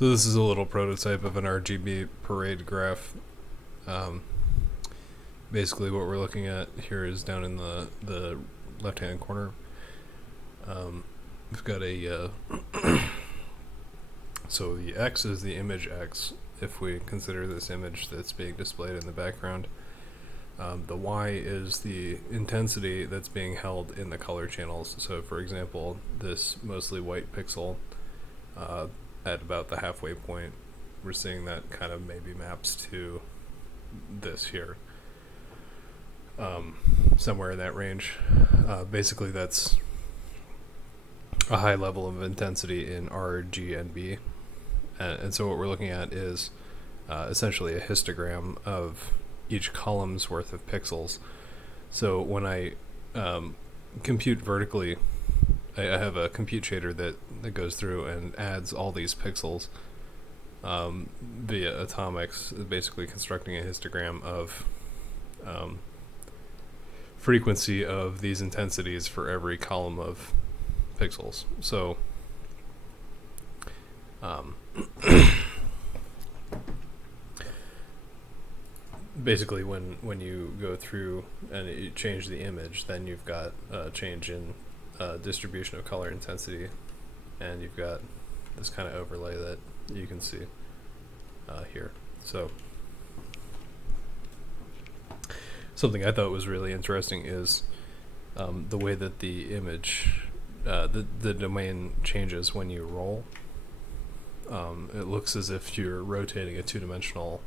So this is a little prototype of an RGB parade graph. Um, Basically what we're looking at here is down in the left-hand corner. We've got a, so the X is the image X, if we consider this image that's being displayed in the background. The Y is the intensity that's being held in the color channels. So for example, this mostly white pixel, at about the halfway point, we're seeing that kind of maybe maps to this here, somewhere in that range. Basically that's a high level of intensity in R, G, and B. And so what we're looking at is essentially a histogram of each column's worth of pixels. So when I compute vertically, I have a compute shader that goes through and adds all these pixels via atomics, basically constructing a histogram of frequency of these intensities for every column of pixels. So basically when you go through and you change the image, then you've got a change in distribution of color intensity, and you've got this kind of overlay that you can see here. So something I thought was really interesting is the way that the image, the domain changes when you roll. It looks as if you're rotating a two-dimensional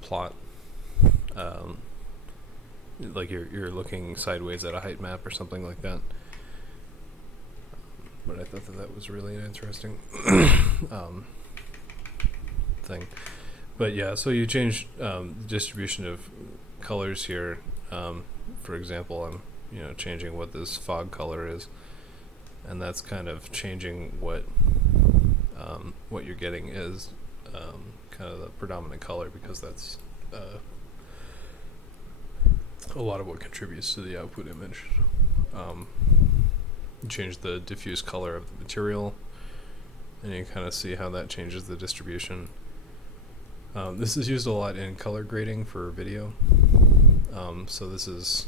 plot, like you're looking sideways at a height map or something like that. But I thought that was really an interesting thing. But yeah, so you change the distribution of colors here. For example, I'm changing what this fog color is, and that's kind of changing what you're getting is kind of the predominant color, because that's a lot of what contributes to the output image. You change the diffuse color of the material, and you kind of see how that changes the distribution. This is used a lot in color grading for video. So this is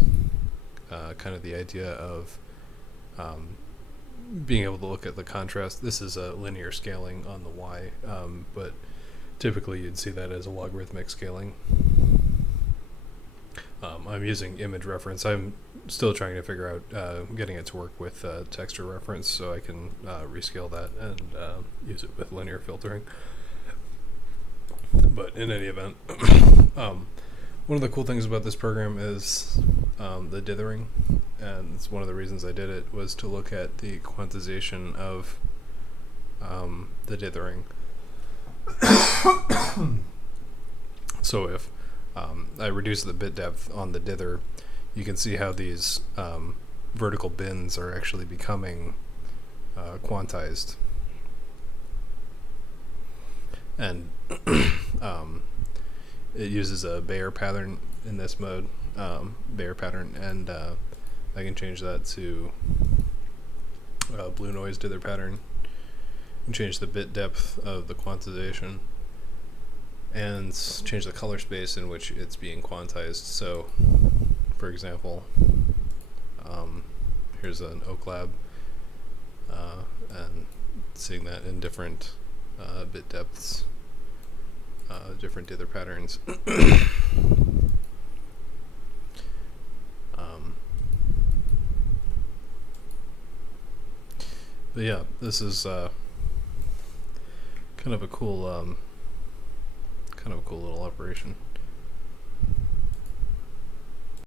kind of the idea of being able to look at the contrast. This is a linear scaling on the Y, but typically you'd see that as a logarithmic scaling. I'm using image reference. I'm still trying to figure out getting it to work with texture reference, so I can rescale that and use it with linear filtering. But in any event, one of the cool things about this program is the dithering, and it's one of the reasons I did it, was to look at the quantization of the dithering. So if I reduce the bit depth on the dither, you can see how these vertical bins are actually becoming quantized. And it uses a Bayer pattern in this mode, Bayer pattern, and I can change that to blue noise dither pattern, and change the bit depth of the quantization, and change the color space in which it's being quantized. So, for example, here's an oak lab, and seeing that in different bit depths, different dither patterns. But yeah, this is kind of a cool little operation.